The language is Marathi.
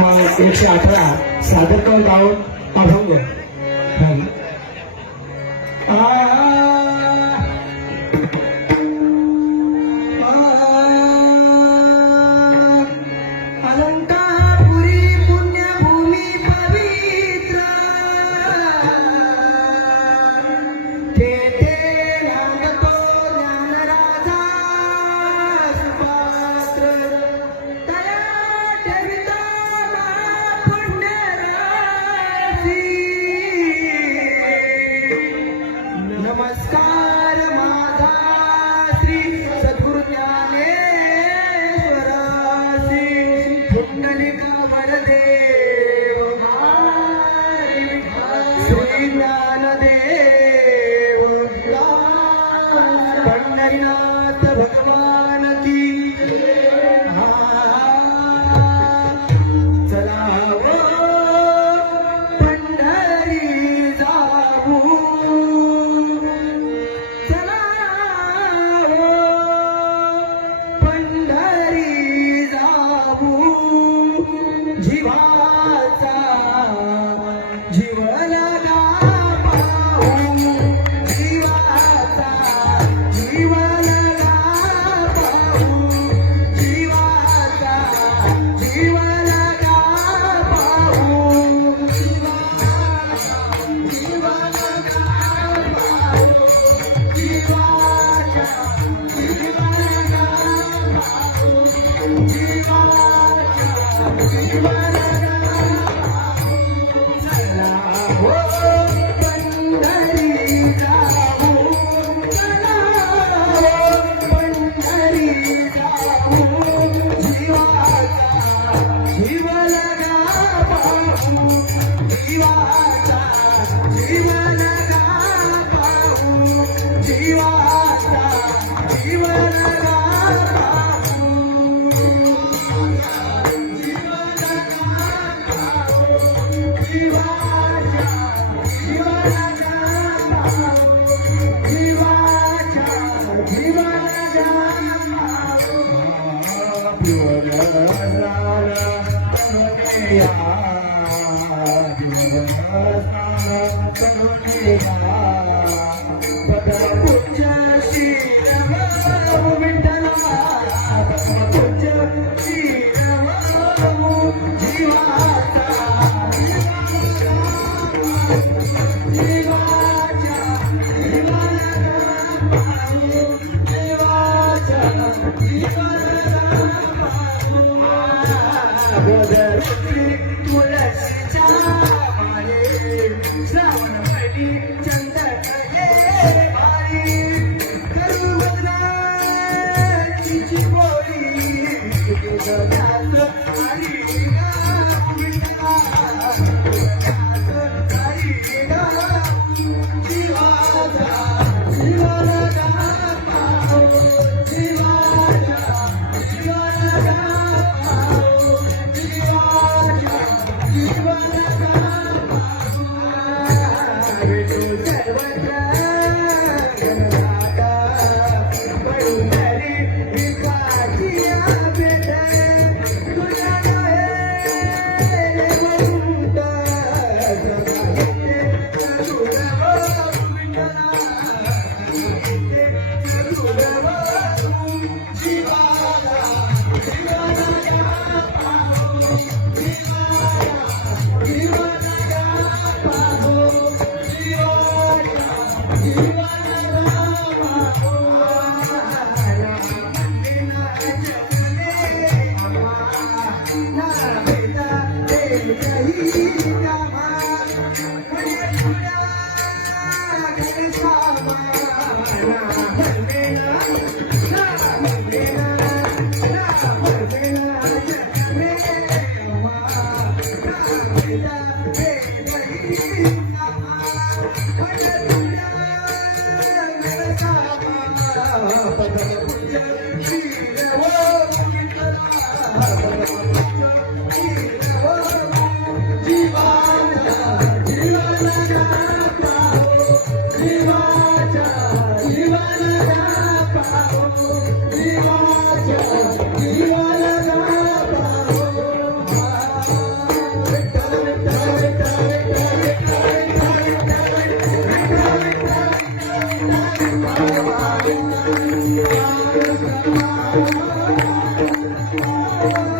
क्रमांक 118 सादरकर गाव अभंग. अलंकापुरी पुण्यभूमी पवित्र तेथे नांदतो ज्ञानराजा सुपात्र तया ठेविता पुण्यराशी. नमस्कार माझा श्री सद्गुरु ज्ञानेश्वरासी पुंडलिका वरदेव श्री ज्ञानदेव पंढरीनाथ भगवान की. चला वो पंढरी जाऊ, चला वो पंढरी जाऊ. जीवाचा जीव लगा पाहू, जीवाचा जीव लगा पाहू, जीवाचा जीव लगा पाहू, जीव लगा पाहू, जीवाचा जीव लगा पाहू, जीवाचा जीव लगा हो पंढरी जाऊ, चला हो पंढरी जाऊ. जीवाचा जीव लगा पाहू, जीवाचा जीव लगा पाहू, जीवाचा जीव लगा पाहू, जीव लगा पाहू, जीवाचा जीव लगा पाहू, जीवाचा जीव लगा पूज्य श्री रमाबाबू विठ्ठला, पूज्य श्री रमाबाबू जीवाचा जीवाचा जीव लगा पाहू, जीवाचा जीव लगा पाहू. गोदरुत्री तुळशीच्या माळे, श्रावण महिनी चंद्रकले माळी, करू वदनाची बोली, तुझं आणि विठ्ठला, आणि जीवाचा जीव लगा पाहू, जीवाचा जीव लगा पाहू, जीवाचा जीव लगा पाहू. विठू सर्वत्र गणराजा, पंढरी विकासिया भेट, तुझ्या डोळे म्हणून विठोबा